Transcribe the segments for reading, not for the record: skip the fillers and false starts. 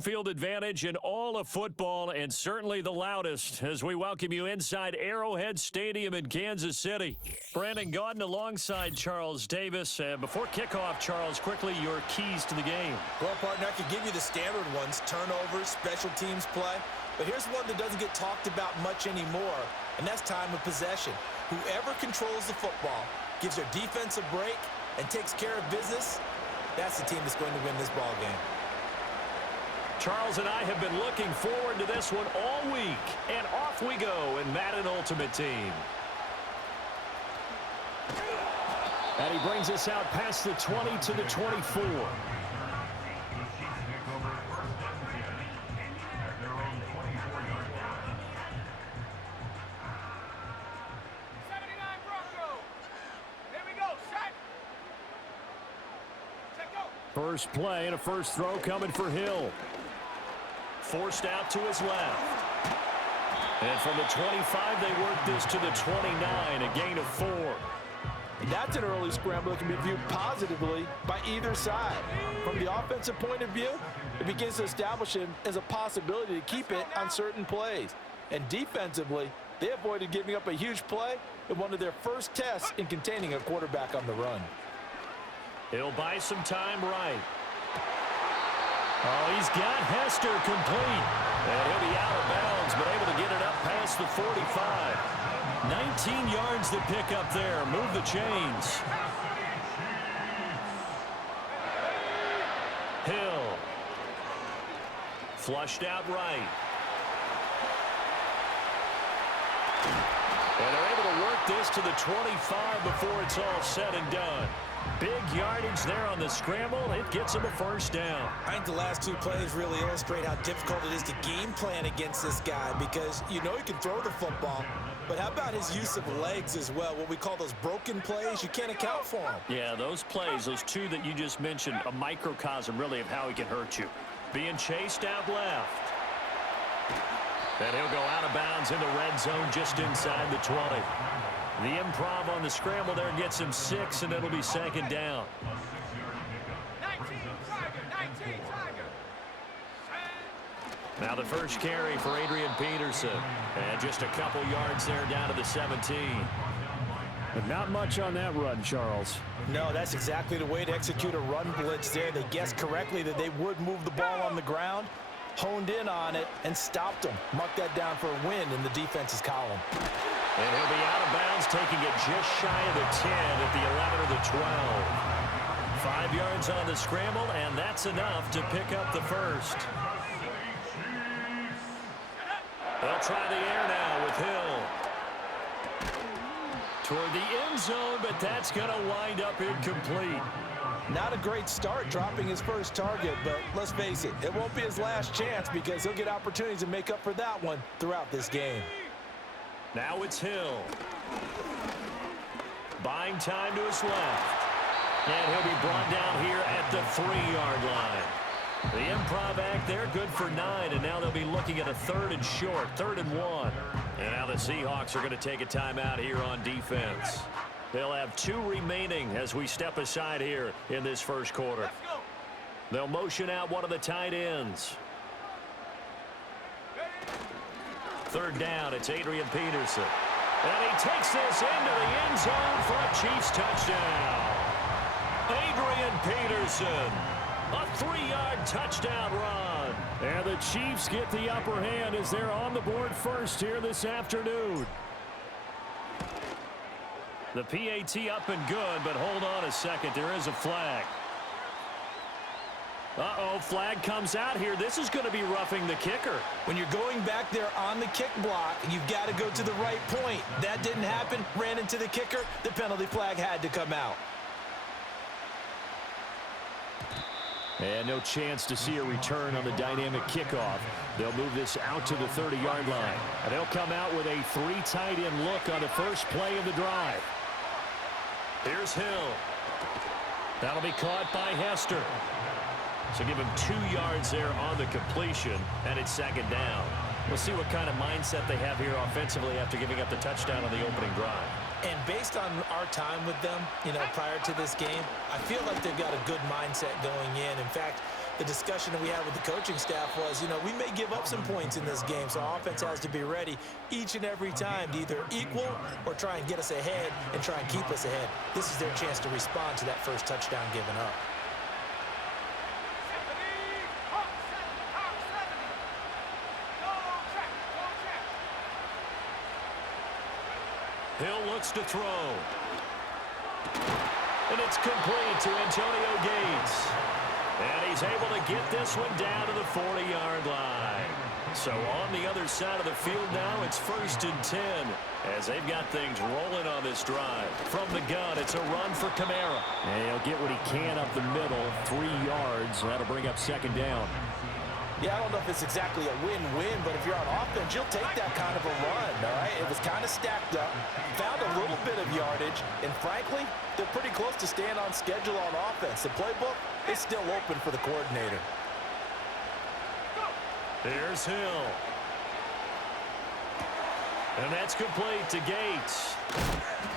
Field advantage in all of football, and certainly the loudest as we welcome you inside Arrowhead Stadium in Kansas City. Brandon Gaudin alongside Charles Davis. Before kickoff, Charles, quickly your keys to the game. Well, partner, I could give you the standard ones, turnovers, special teams play. But here's one that doesn't get talked about much anymore, and that's time of possession. Whoever controls the football, gives their defense a break, and takes care of business, that's the team that's going to win this ball game. Charles and I have been looking forward to this one all week, and off we go in Madden Ultimate Team. And he brings us out past the 20 to the 24. First play and a first throw coming for Hill. Forced out to his left. And from the 25, they work this to the 29, a gain of 4. That's an early scramble that can be viewed positively by either side. From the offensive point of view, it begins to establish him as a possibility to keep it on certain plays. And defensively, they avoided giving up a huge play in one of their first tests in containing a quarterback on the run. He'll buy some time right. Oh, he's got Hester complete. And he'll be out of bounds, but able to get it up past the 45. 19 yards to pick up there. Move the chains. Hill. Flushed out right. And they're able to work this to the 25 before it's all said and done. Big yardage there on the scramble. It gets him a first down. I think the last two plays really illustrate how difficult it is to game plan against this guy because you know he can throw the football, but how about his use of legs as well? What we call those broken plays, you can't account for them. Yeah, those plays, those two that you just mentioned, a microcosm really of how he can hurt you. Being chased out left. And he'll go out of bounds in the red zone just inside the 20. The improv on the scramble there gets him 6, and it'll be second down. 19, Tiger. Now the first carry for Adrian Peterson. And just a couple yards there down to the 17. But not much on that run, Charles. No, that's exactly the way to execute a run blitz there. They guessed correctly that they would move the ball on the ground, honed in on it, and stopped them. Mark that down for a win in the defense's column. And he'll be out of bounds, taking it just shy of the 10 at the 11 or the 12. 5 yards on the scramble, and that's enough to pick up the first. They'll try the air now with Hill. Toward the end zone, but that's going to wind up incomplete. Not a great start dropping his first target, but let's face it, it won't be his last chance because he'll get opportunities to make up for that one throughout this game. Now it's Hill. Buying time to his left. And he'll be brought down here at the 3-yard line. The improv act there, good for 9, and now they'll be looking at a 3rd and short, 3rd and 1. And now the Seahawks are going to take a timeout here on defense. They'll have 2 remaining as we step aside here in this first quarter. They'll motion out one of the tight ends. 3rd down, it's Adrian Peterson. And he takes this into the end zone for a Chiefs touchdown. Adrian Peterson, a 3-yard touchdown run. And the Chiefs get the upper hand as they're on the board first here this afternoon. The PAT up and good, but hold on a second. There is a flag. Uh-oh, flag comes out here. This is going to be roughing the kicker. When you're going back there on the kick block, you've got to go to the right point. That didn't happen. Ran into the kicker. The penalty flag had to come out. And no chance to see a return on the dynamic kickoff. They'll move this out to the 30-yard line. And they'll come out with a 3 tight end look on the first play of the drive. Here's Hill. That'll be caught by Hester. So give him 2 yards there on the completion, and it's second down. We'll see what kind of mindset they have here offensively after giving up the touchdown on the opening drive. And based on our time with them, prior to this game, I feel like they've got a good mindset going in. In fact, the discussion that we had with the coaching staff was, we may give up some points in this game, so our offense has to be ready each and every time to either equal or try and get us ahead and try and keep us ahead. This is their chance to respond to that first touchdown given up. Hill looks to throw. And it's complete to Antonio Gates. And he's able to get this one down to the 40-yard line. So on the other side of the field now, it's 1st and 10 as they've got things rolling on this drive. From the gun, it's a run for Kamara. And he'll get what he can up the middle, 3 yards. That'll bring up 2nd down. Yeah, I don't know if it's exactly a win-win, but if you're on offense, you'll take that kind of a run, all right? It was kind of stacked up, found a little bit of yardage, and frankly, they're pretty close to staying on schedule on offense. The playbook is still open for the coordinator. Here's Hill. And that's complete to Gates.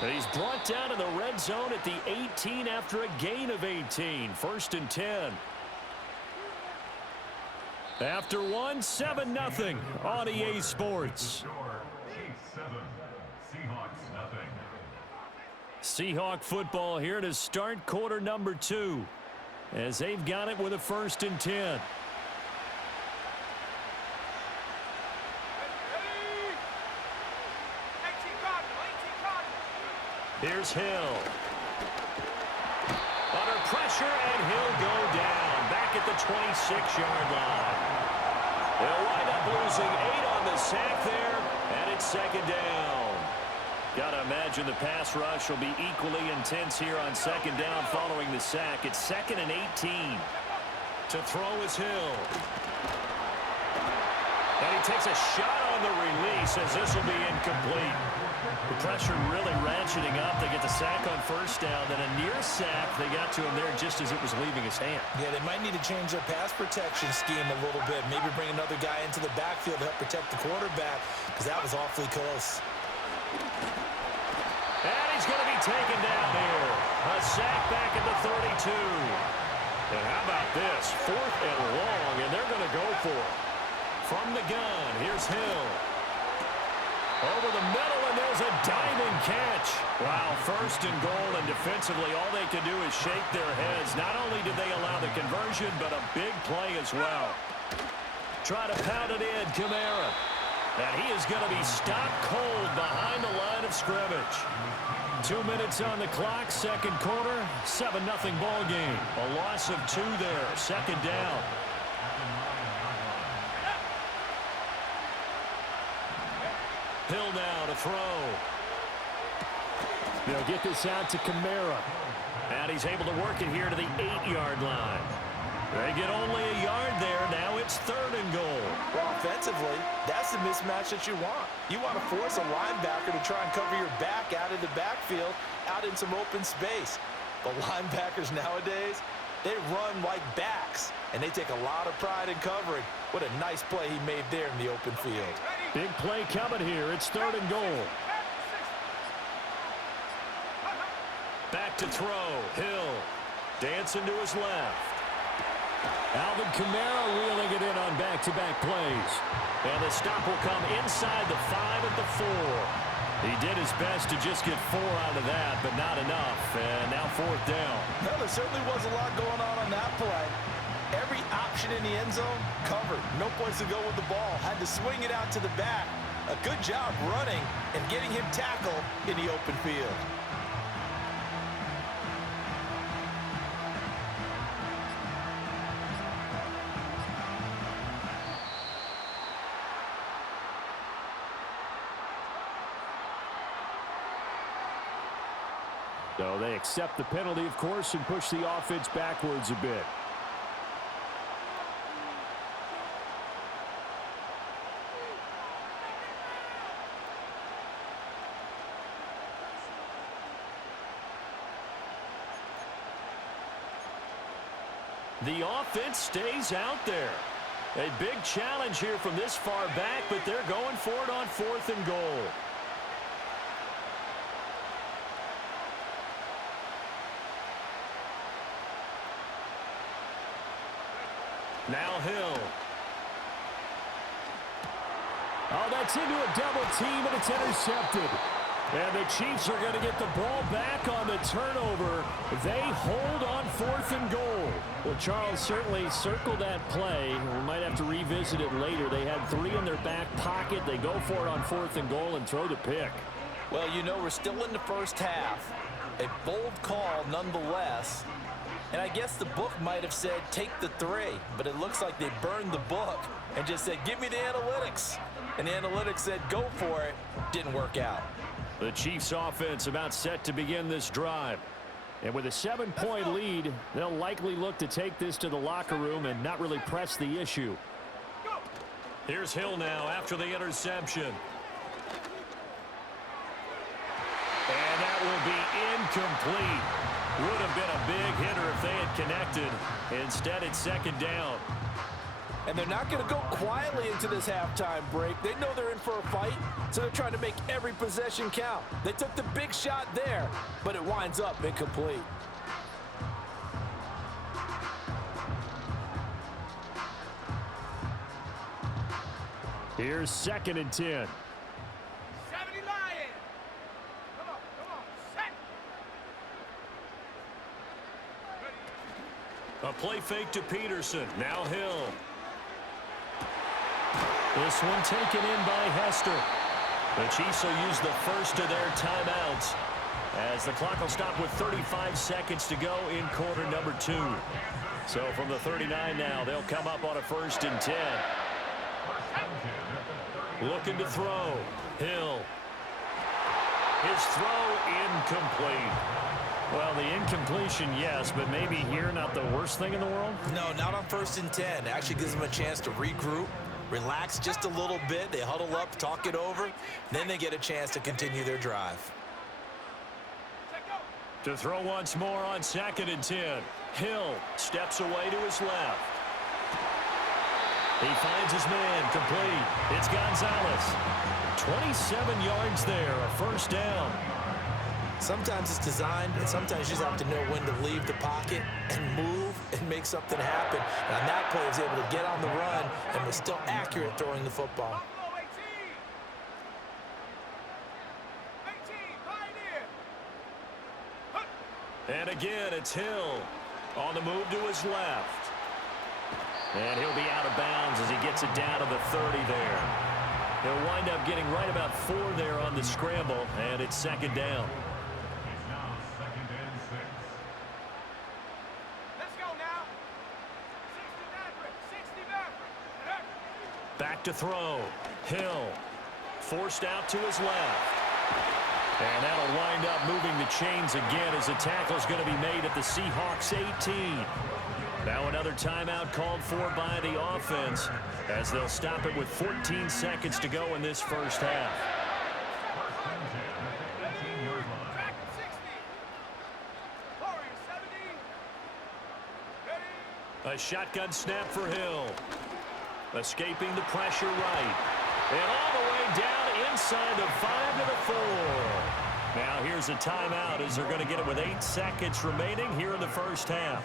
And he's brought down to the red zone at the 18 after a gain of 18. 1st and 10. After 7-0 on EA Sports. Seahawk football here to start quarter number 2 as they've got it with a 1st and 10. Here's Hill. Under pressure, and he'll go down back at the 26-yard line. They'll wind up losing 8 on the sack there, and it's 2nd down. Got to imagine the pass rush will be equally intense here on 2nd down following the sack. It's 2nd and 18. To throw is Hill. And he takes a shot on the release as this will be incomplete. The pressure really ratcheting up. They get the sack on 1st down. Then a near sack. They got to him there just as it was leaving his hand. Yeah, they might need to change their pass protection scheme a little bit. Maybe bring another guy into the backfield to help protect the quarterback because that was awfully close. And he's going to be taken down here. A sack back at the 32. And how about this? 4th and long, and they're going to go for it. From the gun, here's Hill. Over the middle, and there's a diving catch. Wow, 1st and goal, and defensively, all they can do is shake their heads. Not only did they allow the conversion, but a big play as well. Try to pound it in, Kamara. And he is going to be stopped cold behind the line of scrimmage. 2 minutes on the clock, 2nd quarter, 7-0 ball game. A loss of 2 there, 2nd down. Hill now to throw. They'll get this out to Kamara. And he's able to work it here to the 8-yard line. They get only a yard there. Now it's 3rd and goal. Well, offensively, that's the mismatch that you want. You want to force a linebacker to try and cover your back out of the backfield, out in some open space. But linebackers nowadays, they run like backs, and they take a lot of pride in covering. What a nice play he made there in the open field. Big play coming here. It's 3rd and goal. Back to throw. Hill dancing to his left. Alvin Kamara reeling it in on back-to-back plays. And the stop will come inside the 5 at the 4. He did his best to just get 4 out of that, but not enough. And now 4th down. Well, there certainly was a lot going on that play. Every option in the end zone covered. No place to go with the ball. Had to swing it out to the back. A good job running and getting him tackled in the open field. So they accept the penalty, of course, and push the offense backwards a bit. The offense stays out there. A big challenge here from this far back, but they're going for it on 4th and goal. Now Hill. Oh, that's into a double team, and it's intercepted. And the Chiefs are going to get the ball back on the turnover. They hold on 4th and goal. Well, Charles certainly circled that play. We might have to revisit it later. They had 3 in their back pocket. They go for it on 4th and goal and throw the pick. Well, you know, we're still in the first half. A bold call nonetheless. And I guess the book might have said take the 3, but it looks like they burned the book and just said, give me the analytics. And the analytics said, go for it. Didn't work out. The Chiefs offense about set to begin this drive. And with a 7-point lead, they'll likely look to take this to the locker room and not really press the issue. Here's Hill now after the interception. And that will be incomplete. Would have been a big hitter if they had connected. Instead, it's 2nd down. And they're not going to go quietly into this halftime break. They know they're in for a fight, so they're trying to make every possession count. They took the big shot there, but it winds up incomplete. Here's 2nd and 10. 70 Lions. Come on, set. A play fake to Peterson. Now Hill. This one taken in by Hester. The Chiefs will use the first of their timeouts as the clock will stop with 35 seconds to go in quarter number 2. So from the 39 now, they'll come up on a 1st and 10. Looking to throw. Hill. His throw incomplete. Well, the incompletion, yes, but maybe here not the worst thing in the world? No, not on 1st and 10. It actually gives them a chance to regroup, relax just a little bit. They huddle up, talk it over. Then they get a chance to continue their drive. To throw once more on 2nd and 10. Hill steps away to his left. He finds his man, complete. It's Gonzalez. 27 yards there, a 1st down. Sometimes it's designed, and sometimes you just have to know when to leave the pocket and move and make something happen. And on that play, he was able to get on the run and was still accurate throwing the football. Buffalo 18. 18, Pioneer. And again, it's Hill on the move to his left. And he'll be out of bounds as he gets it down to the 30 there. He'll wind up getting right about 4 there on the scramble, and it's 2nd down. Let's go now. 60 Maverick. Back to throw. Hill forced out to his left. And that'll wind up moving the chains again as the tackle is going to be made at the Seahawks 18. Now another timeout called for by the offense as they'll stop it with 14 seconds to go in this first half. Back 60. Warriors 70. A shotgun snap for Hill. Escaping the pressure right. And all the way down inside the 5 to the 4. Now here's a timeout as they're going to get it with 8 seconds remaining here in the first half.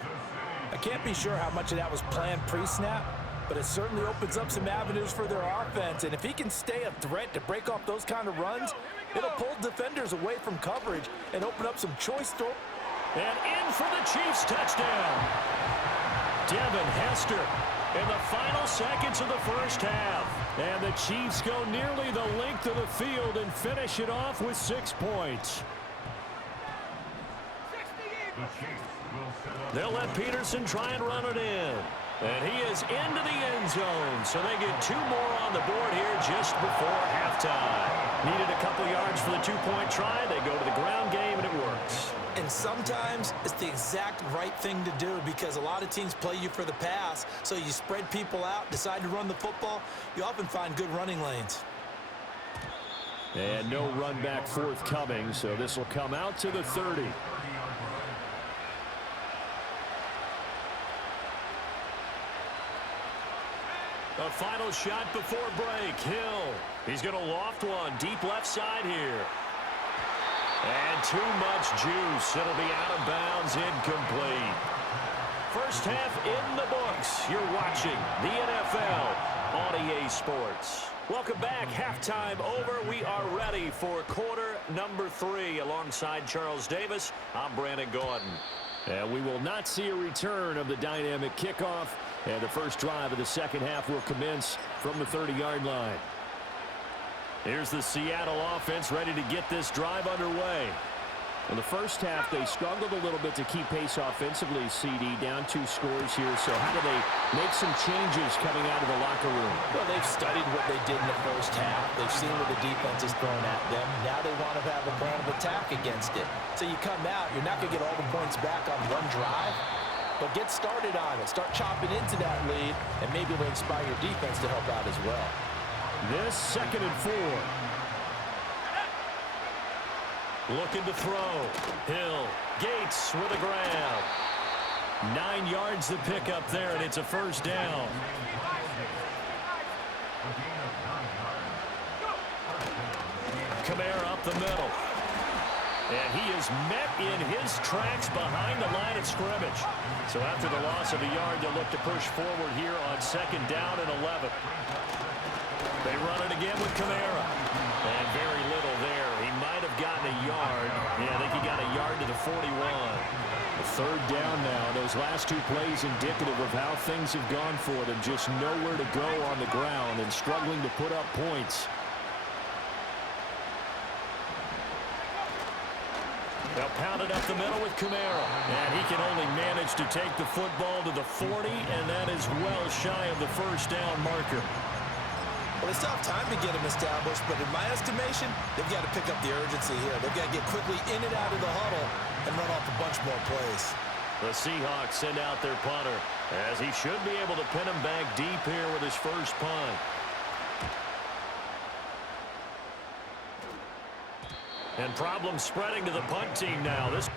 I can't be sure how much of that was planned pre-snap, but it certainly opens up some avenues for their offense. And if he can stay a threat to break off those kind of runs, it'll pull defenders away from coverage and open up some choice throws. And in for the Chiefs touchdown. Devin Hester in the final seconds of the first half. And the Chiefs go nearly the length of the field and finish it off with 6 points. 60 Eagles. They'll let Peterson try and run it in. And he is into the end zone. So they get 2 more on the board here just before halftime. Needed a couple yards for the 2-point try. They go to the ground game, and it works. And sometimes it's the exact right thing to do because a lot of teams play you for the pass. So you spread people out, decide to run the football. You often find good running lanes. And no run back forthcoming, so this will come out to the 30. A final shot before break. Hill. He's going to loft one deep left side here. And too much juice. It'll be out of bounds, incomplete. First half in the books. You're watching the NFL on EA Sports. Welcome back. Halftime over. We are ready for quarter number 3. Alongside Charles Davis, I'm Brandon Gordon. And we will not see a return of the dynamic kickoff. And the first drive of the second half will commence from the 30-yard line. Here's the Seattle offense ready to get this drive underway. In the first half, they struggled a little bit to keep pace offensively, CD, down 2 scores here. So how do they make some changes coming out of the locker room? Well, they've studied what they did in the first half. They've seen what the defense is throwing at them. Now they want to have a plan of attack against it. So you come out, you're not going to get all the points back on one drive, but get started on it. Start chopping into that lead, and maybe it'll inspire your defense to help out as well. This 2nd and 4. Looking to throw. Hill. Gates with a grab. 9 yards to pick up there, and it's a first down. Kamara up the middle. And he is met in his tracks behind the line of scrimmage. So after the loss of a yard, they'll look to push forward here on 2nd down and 11. They run it again with Kamara. And very little there. He might have gotten a yard. Yeah, I think he got a yard to the 41. A 3rd down now. Those last 2 plays indicative of how things have gone for them. Just nowhere to go on the ground and struggling to put up points. They'll pound it up the middle with Kamara. And he can only manage to take the football to the 40, and that is well shy of the first down marker. Well, they still have time to get him established, but in my estimation, they've got to pick up the urgency here. They've got to get quickly in and out of the huddle and run off a bunch more plays. The Seahawks send out their punter, as he should be able to pin him back deep here with his first punt. And problems spreading to the punt team now. This